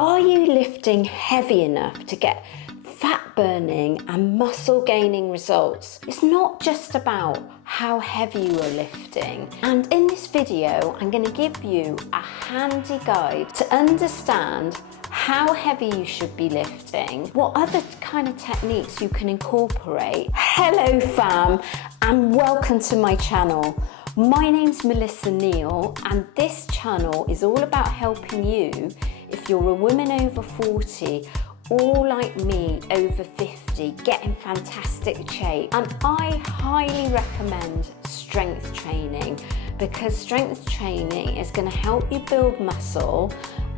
Are you lifting heavy enough to get fat burning and muscle gaining results? It's not just about how heavy you are lifting. And in this video, I'm going to give you a handy guide to understand how heavy you should be lifting, what other kind of techniques you can incorporate. Hello fam, and welcome to my channel. My name's Melissa Neal, and this channel is all about helping you if you're a woman over 40 or like me over 50, get in fantastic shape. And I highly recommend strength training, because strength training is going to help you build muscle,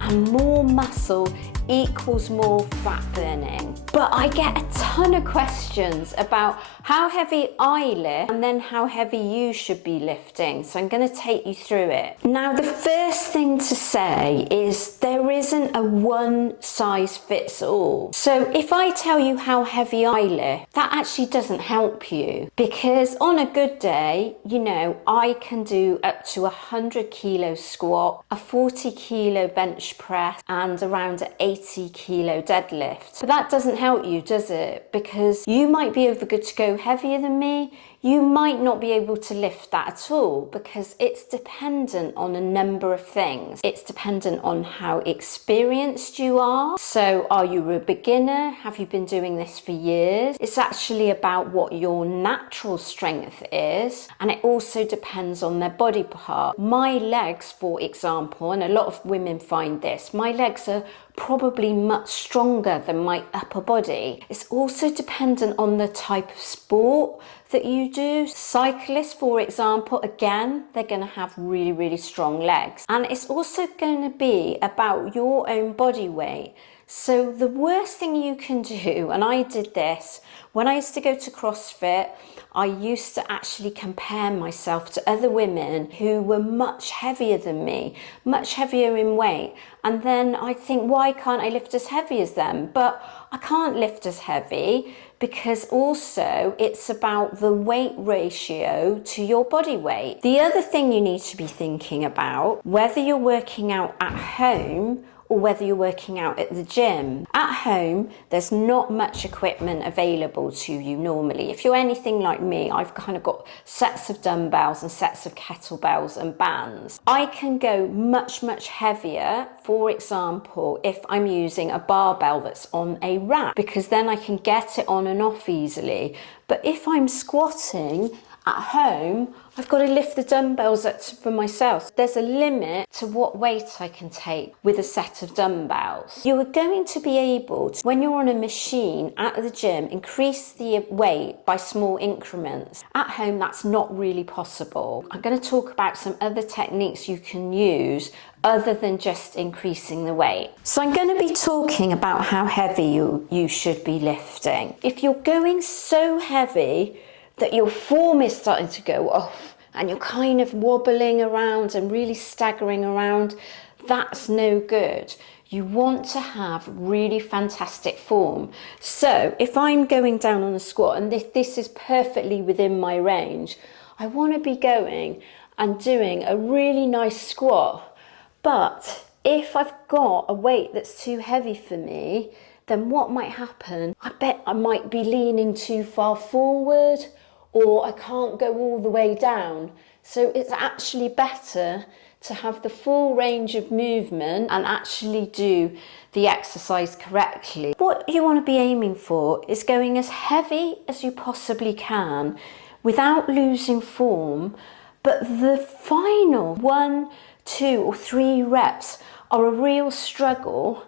and more muscle equals more fat burning. But I get a ton of questions about how heavy I lift and then how heavy you should be lifting. So I'm going to take you through it. Now, the first thing to say is there isn't a one size fits all. So if I tell you how heavy I lift, that actually doesn't help you, because on a good day, you know, I can do up to 100 kilo squat, a 40 kilo bench press, and around an 80 kilo deadlift. But that doesn't help you, does it? Because you might be over good to go heavier than me. You might not be able to lift that at all, because it's dependent on a number of things. It's dependent on how experienced you are. So are you a beginner? Have you been doing this for years? It's actually about what your natural strength is, and it also depends on their body part. My legs, for example, and a lot of women find this, my legs are probably much stronger than my upper body. It's also dependent on the type of sport that you do. Cyclists, for example, again, they're going to have really strong legs. And it's also going to be about your own body weight. So the worst thing you can do, and I did this when I used to go to CrossFit, I used to actually compare myself to other women who were much heavier than me, much heavier in weight. And then I'd think, why can't I lift as heavy as them? But I can't lift as heavy, because also it's about the weight ratio to your body weight. The other thing you need to be thinking about, whether you're working out at home or whether you're working out at the gym. At home, there's not much equipment available to you normally. If you're anything like me, I've kind of got sets of dumbbells and sets of kettlebells and bands. I can go much heavier, for example, if I'm using a barbell that's on a rack, because then I can get it on and off easily. But if I'm squatting at home, I've got to lift the dumbbells up for myself. There's a limit to what weight I can take with a set of dumbbells. You are going to be able to, when you're on a machine at the gym, increase the weight by small increments. At home, that's not really possible. I'm going to talk about some other techniques you can use other than just increasing the weight. So I'm going to be talking about how heavy you should be lifting. If you're going so heavy that your form is starting to go off and you're kind of wobbling around and really staggering around, that's no good. You want to have really fantastic form. So if I'm going down on a squat, and this is perfectly within my range, I want to be going and doing a really nice squat. But if I've got a weight that's too heavy for me, then what might happen? I bet I might be leaning too far forward, or I can't go all the way down. So it's actually better to have the full range of movement and actually do the exercise correctly. What you want to be aiming for is going as heavy as you possibly can without losing form, but the final 1, 2 or 3 reps are a real struggle.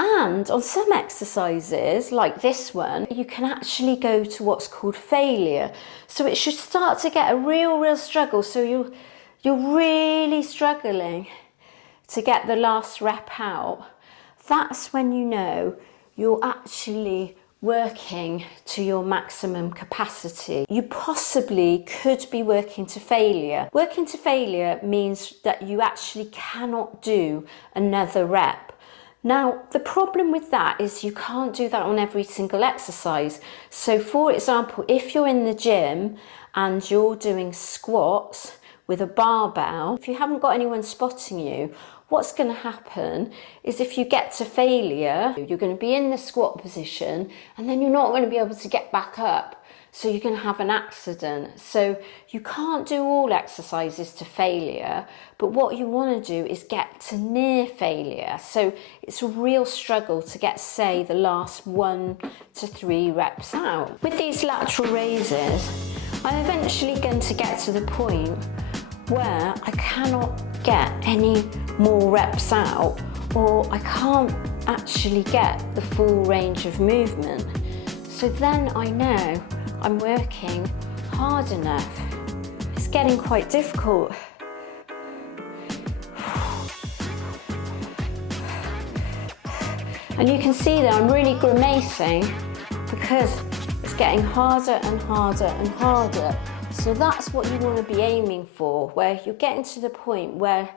And on some exercises, like this one, you can actually go to what's called failure. So it should start to get a real struggle. So you're really struggling to get the last rep out. That's when you know you're actually working to your maximum capacity. You possibly could be working to failure. Working to failure means that you actually cannot do another rep. Now, the problem with that is you can't do that on every single exercise. So for example, if you're in the gym and you're doing squats with a barbell, if you haven't got anyone spotting you, what's going to happen is if you get to failure, you're going to be in the squat position and then you're not going to be able to get back up. So you're going to have an accident. So you can't do all exercises to failure, but what you want to do is get to near failure. So it's a real struggle to get, say, the last 1 to 3 reps out. With these lateral raises, I'm eventually going to get to the point where I cannot get any more reps out, or I can't actually get the full range of movement. So then I know I'm working hard enough. It's getting quite difficult. And you can see that I'm really grimacing because it's getting harder and harder and harder. So that's what you want to be aiming for, where you're getting to the point where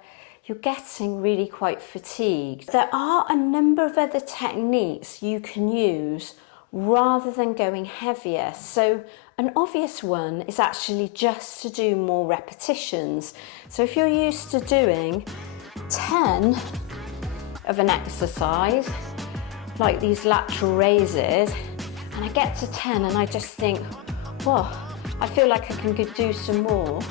you're getting really quite fatigued. There are a number of other techniques you can use rather than going heavier. So an obvious one is actually just to do more repetitions. So if you're used to doing 10 of an exercise, like these lateral raises, and I get to 10 and I just think, well, I feel like I can do some more.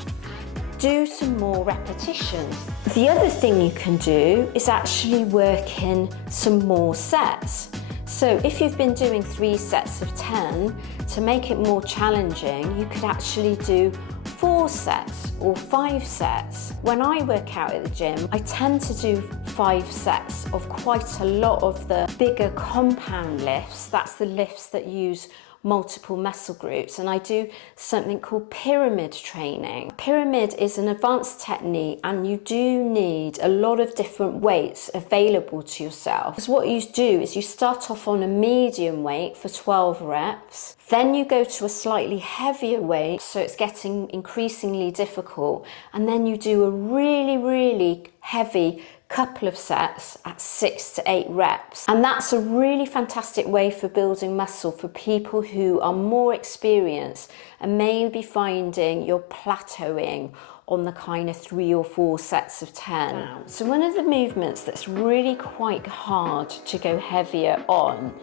Do some more repetitions. The other thing you can do is actually work in some more sets. So if you've been doing 3 sets of 10, to make it more challenging, you could actually do 4 sets or 5 sets. When I work out at the gym, I tend to do 5 sets of quite a lot of the bigger compound lifts. That's the lifts that use multiple muscle groups, and I do something called pyramid training. Pyramid is an advanced technique, and you do need a lot of different weights available to yourself. Because what you do is you start off on a medium weight for 12 reps, then you go to a slightly heavier weight, so it's getting increasingly difficult, and then you do a really heavy couple of sets at 6 to 8 reps. And that's a really fantastic way for building muscle for people who are more experienced and maybe finding you're plateauing on the kind of 3 or 4 sets of 10. So one of the movements that's really quite hard to go heavier on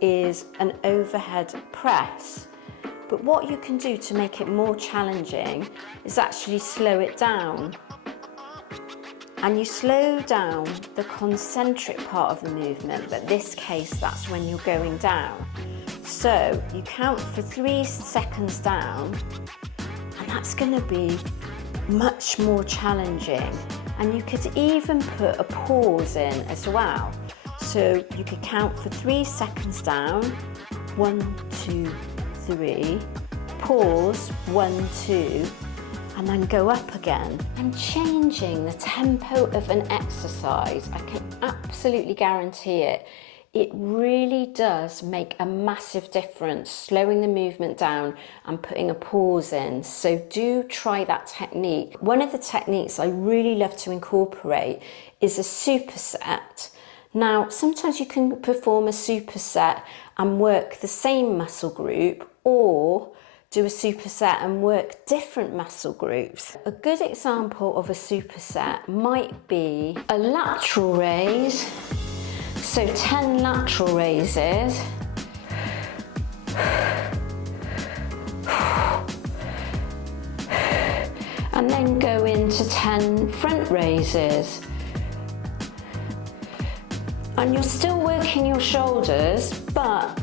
is an overhead press. But what you can do to make it more challenging is actually slow it down. And you slow down the concentric part of the movement, but in this case, that's when you're going down. So you count for 3 seconds down, and that's going to be much more challenging. And you could even put a pause in as well. So you could count for 3 seconds down, 1, 2, 3, pause, 1, 2, and then go up again. And changing the tempo of an exercise, I can absolutely guarantee it, it really does make a massive difference, slowing the movement down and putting a pause in. So do try that technique. One of the techniques I really love to incorporate is a superset. Now, sometimes you can perform a superset and work the same muscle group, or do a superset and work different muscle groups. A good example of a superset might be a lateral raise. So 10 lateral raises. And then go into 10 front raises. And you're still working your shoulders, but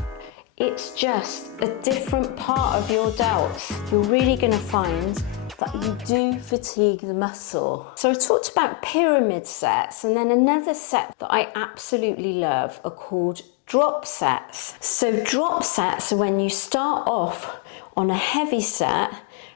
it's just a different part of your delts. You're really going to find that you do fatigue the muscle. So I talked about pyramid sets, and then another set that I absolutely love are called drop sets. So drop sets are when you start off on a heavy set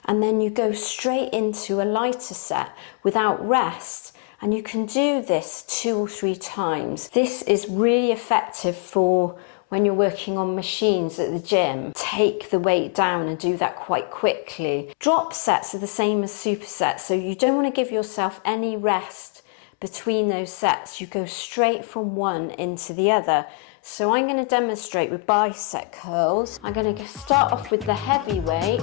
and then you go straight into a lighter set without rest. And you can do this 2 or 3 times. This is really effective for when you're working on machines at the gym. Take the weight down and do that quite quickly. Drop sets are the same as supersets, so you don't want to give yourself any rest between those sets. You go straight from one into the other. So I'm going to demonstrate with bicep curls. I'm going to start off with the heavy weight.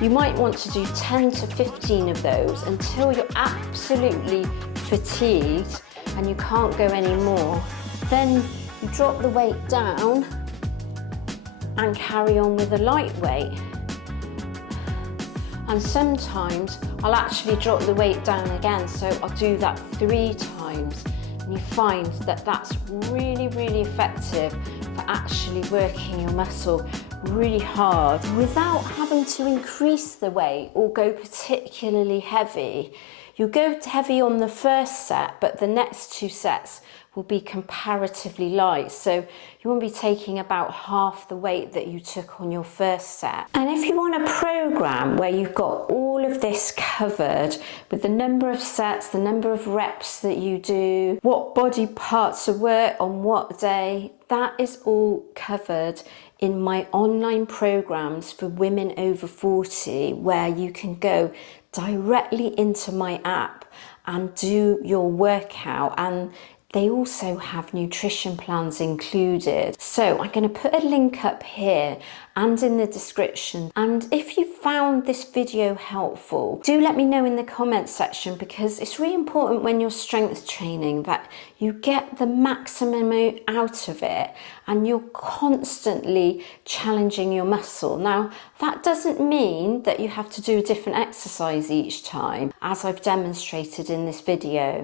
You might want to do 10 to 15 of those until you're absolutely fatigued and you can't go anymore. Then you drop the weight down and carry on with a light weight. And sometimes I'll actually drop the weight down again, so I'll do that 3 times. And you find that that's really, really effective for actually working your muscle really hard without having to increase the weight or go particularly heavy. You'll go heavy on the first set, but the next 2 sets will be comparatively light. So you won't be taking about half the weight that you took on your first set. And if you want a program where you've got all of this covered with the number of sets, the number of reps that you do, what body parts to work on what day, that is all covered in my online programs for women over 40, where you can go directly into my app and do your workout, and they also have nutrition plans included. So I'm going to put a link up here and in the description. And if you found this video helpful, do let me know in the comments section, because it's really important when you're strength training that you get the maximum out of it and you're constantly challenging your muscle. Now, that doesn't mean that you have to do a different exercise each time, as I've demonstrated in this video.